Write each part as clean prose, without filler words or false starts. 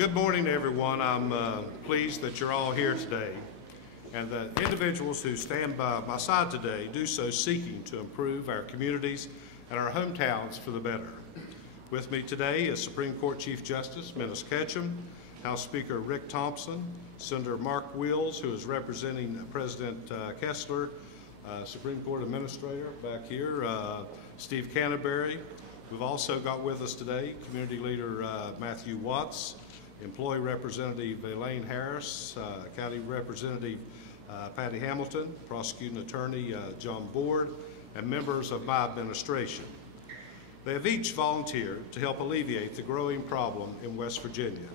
Good morning, everyone. I'm pleased that you're all here today, and the individuals who stand by my side today do so seeking to improve our communities and our hometowns for the better. With me today is Supreme Court Chief Justice Menace Ketchum, House Speaker Rick Thompson, Senator Mark Wills, who is representing President Kessler, Supreme Court Administrator back here, Steve Canterbury. We've also got with us today Community Leader Matthew Watts, Employee Representative Elaine Harris, County Representative Patty Hamilton, Prosecuting Attorney John Board, and members of my administration. They have each volunteered to help alleviate the growing problem in West Virginia,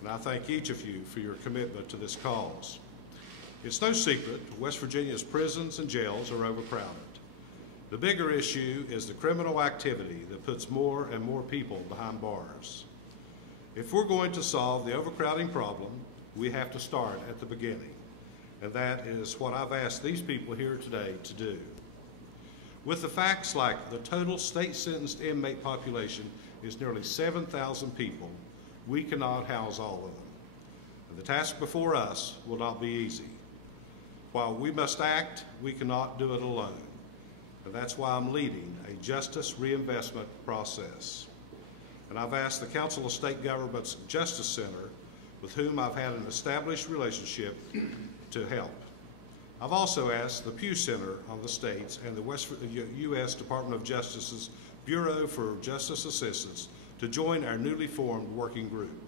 and I thank each of you for your commitment to this cause. It's no secret West Virginia's prisons and jails are overcrowded. The bigger issue is the criminal activity that puts more and more people behind bars. If we're going to solve the overcrowding problem, we have to start at the beginning, and that is what I've asked these people here today to do. With the facts like the total state-sentenced inmate population is nearly 7,000 people, we cannot house all of them. And the task before us will not be easy. While we must act, we cannot do it alone. And that's why I'm leading a justice reinvestment process. And I've asked the Council of State Government's Justice Center, with whom I've had an established relationship, to help. I've also asked the Pew Center on the States and the U.S. Department of Justice's Bureau for Justice Assistance to join our newly formed working group.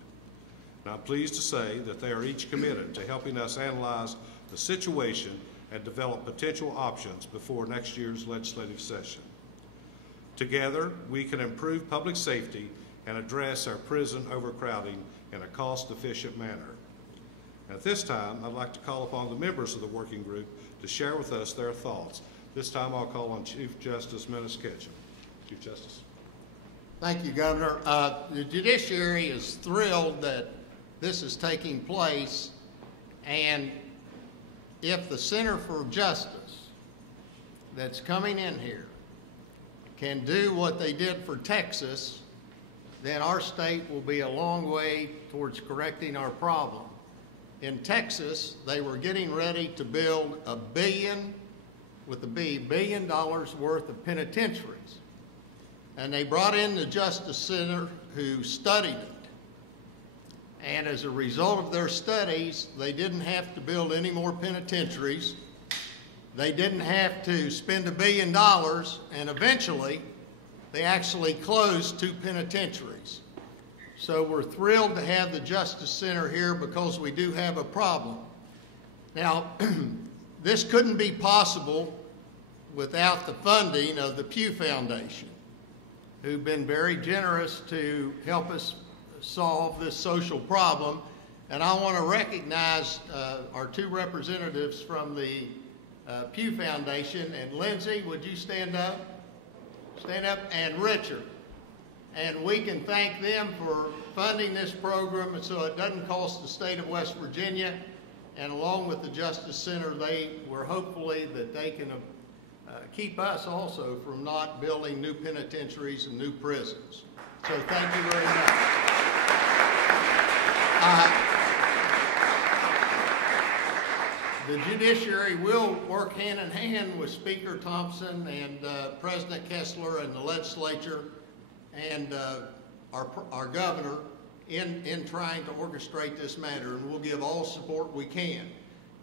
And I'm pleased to say that they are each committed to helping us analyze the situation and develop potential options before next year's legislative session. Together, we can improve public safety and address our prison overcrowding in a cost-efficient manner. At this time, I'd like to call upon the members of the working group to share with us their thoughts. This time I'll call on Chief Justice Menace Ketchum. Chief Justice. Thank you, Governor. The judiciary is thrilled that this is taking place, and if the Center for Justice that's coming in here can do what they did for Texas, then our state will be a long way towards correcting our problem. In Texas, they were getting ready to build $1 billion, with a B, $1 billion worth of penitentiaries. And they brought in the Justice Center who studied it. And as a result of their studies, they didn't have to build any more penitentiaries. They didn't have to spend $1 billion, and eventually, they actually closed 2 penitentiaries. So we're thrilled to have the Justice Center here because we do have a problem. Now, this couldn't be possible without the funding of the Pew Foundation, who've been very generous to help us solve this social problem. And I want to recognize our 2 representatives from the Pew Foundation. And Lindsay, would you stand up? Stand up. And Richard. And we can thank them for funding this program so it doesn't cost the state of West Virginia. And along with the Justice Center, they were hopefully that they can keep us also from not building new penitentiaries and new prisons. So thank you very much. The judiciary will work hand in hand with Speaker Thompson and President Kessler and the legislature and our governor in trying to orchestrate this matter, and we'll give all support we can.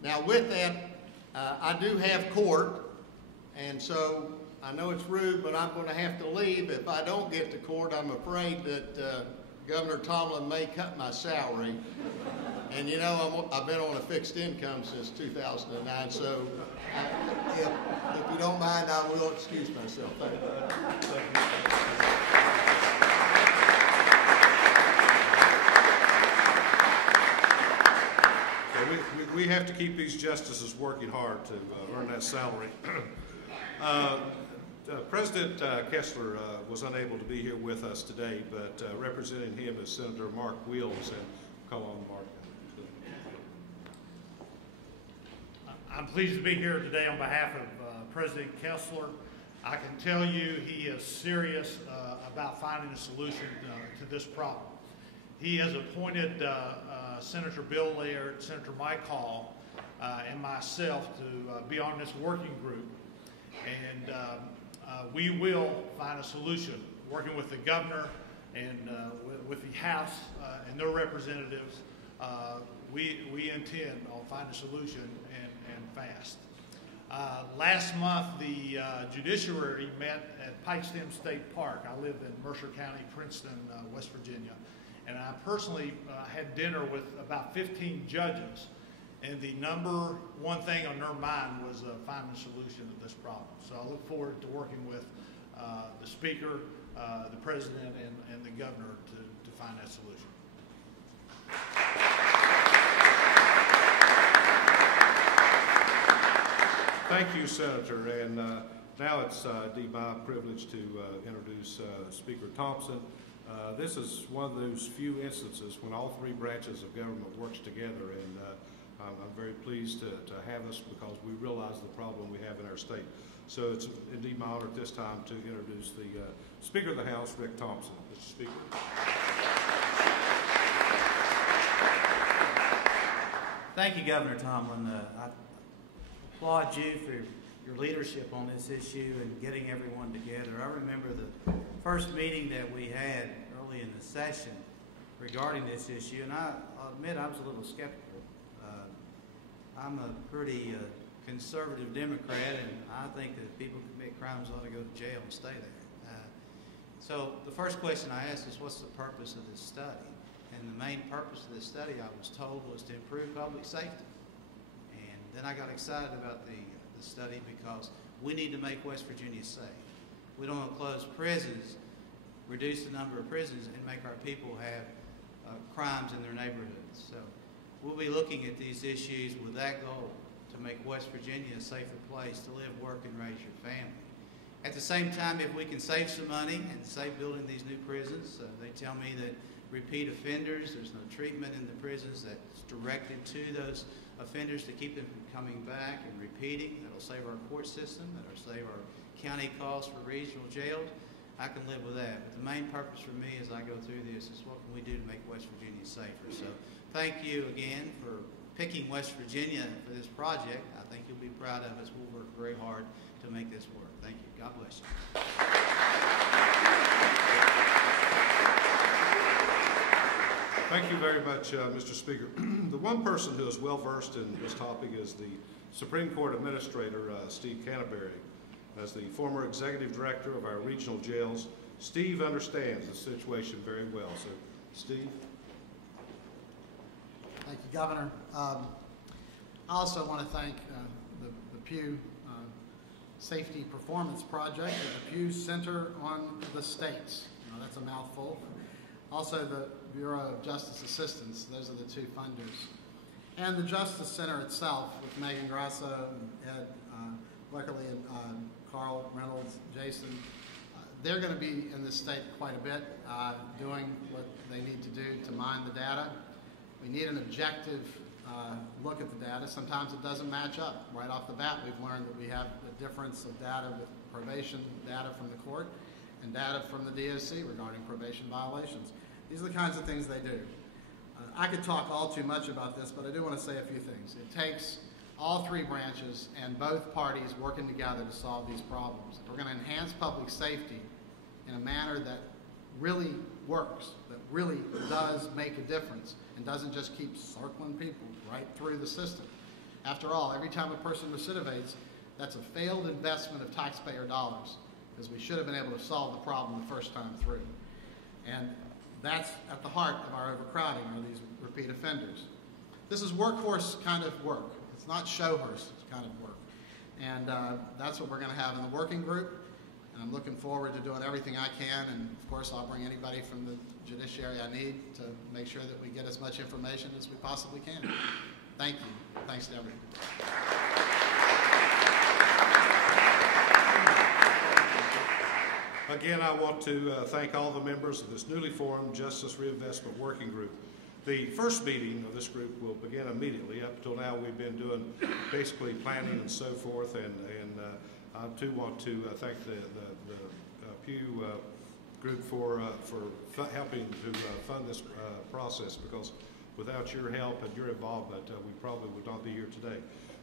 Now with that, I do have court, and so I know it's rude, but I'm going to have to leave. If I don't get to court, I'm afraid that Governor Tomblin may cut my salary. And you know, I've been on a fixed income since 2009, so if you don't mind, I will excuse myself. Thank you. We have to keep these justices working hard to earn that salary. President Kessler was unable to be here with us today, but representing him is Senator Mark Wills, and call on Mark. I'm pleased to be here today on behalf of President Kessler. I can tell you he is serious about finding a solution to this problem. he has appointed Senator Bill Laird, Senator Mike Hall, and myself to be on this working group. And we will find a solution, working with the governor and with the House and their representatives. We intend on finding a solution and fast. Last month, the judiciary met at Pikestem State Park. I live in Mercer County, Princeton, West Virginia. And I personally had dinner with about 15 judges. And the number one thing on their mind was finding a solution to this problem. So I look forward to working with the Speaker, the President, and the Governor to find that solution. Thank you, Senator. And now it's indeed my privilege to introduce Speaker Thompson. This is one of those few instances when all three branches of government works together, and I'm very pleased to have us because we realize the problem we have in our state. So it's indeed my honor at this time to introduce the Speaker of the House, Rick Thompson. Mr. Speaker. Thank you, Governor Tomblin. I applaud you for your leadership on this issue and getting everyone together. I remember the first meeting that we had early in the session regarding this issue, and I'll admit I was a little skeptical. I'm a pretty conservative Democrat, and I think that if people commit crimes ought to go to jail and stay there. So the first question I asked is, what's the purpose of this study? And the main purpose of this study, I was told, was to improve public safety. And then I got excited about the study because we need to make West Virginia safe. We don't want to close prisons, reduce the number of prisons, and make our people have crimes in their neighborhoods. So we'll be looking at these issues with that goal, to make West Virginia a safer place to live, work, and raise your family. At the same time, if we can save some money and save building these new prisons, they tell me that repeat offenders, there's no treatment in the prisons that's directed to those offenders to keep them from coming back and repeating. That'll save our court system, that'll save our county costs for regional jails. I can live with that. But the main purpose for me as I go through this is what can we do to make West Virginia safer. So thank you again for picking West Virginia for this project. I think you'll be proud of us. We'll work very hard to make this work. Thank you. God bless you. Thank you very much, Mr. Speaker. The one person who is well-versed in this topic is the Supreme Court Administrator, Steve Canterbury. As the former executive director of our regional jails, Steve understands the situation very well. So, Steve. Thank you, Governor. I also want to thank the Pew Safety Performance Project, the Pew Center on the States. That's a mouthful. Also, the Bureau of Justice Assistance. Those are the two funders. And the Justice Center itself, with Megan Grasso and Ed Weckerly and Carl Reynolds, Jason. They're going to be in this state quite a bit, doing what they need to do to mine the data. We need an objective look at the data. Sometimes it doesn't match up. Right off the bat, we've learned that we have a difference of data with probation data from the court and data from the DOC regarding probation violations. These are the kinds of things they do. I could talk all too much about this, but I do want to say a few things. It takes all three branches and both parties working together to solve these problems. If we're going to enhance public safety in a manner that really works, that really does make a difference, and doesn't just keep circling people right through the system. After all, every time a person recidivates, that's a failed investment of taxpayer dollars, because we should have been able to solve the problem the first time through. And that's at the heart of our overcrowding, are these repeat offenders. This is workhorse kind of work. It's not showhorse kind of work. And that's what we're going to have in the working group. And I'm looking forward to doing everything I can. And of course, I'll bring anybody from the judiciary I need to make sure that we get as much information as we possibly can. Thank you. Thanks to everyone. Again, I want to thank all the members of this newly formed Justice Reinvestment Working Group. The first meeting of this group will begin immediately. Up until now, we've been doing basically planning and so forth, and I too want to thank the Pew group for helping to fund this process, because without your help and your involvement, we probably would not be here today.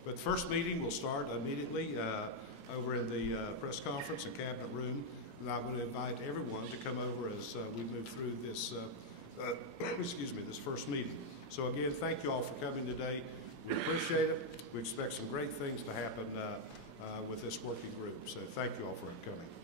But the first meeting will start immediately over in the press conference and cabinet room. And I would invite everyone to come over as we move through this, excuse me, this first meeting. So again, thank you all for coming today. We appreciate it. We expect some great things to happen with this working group. So thank you all for coming.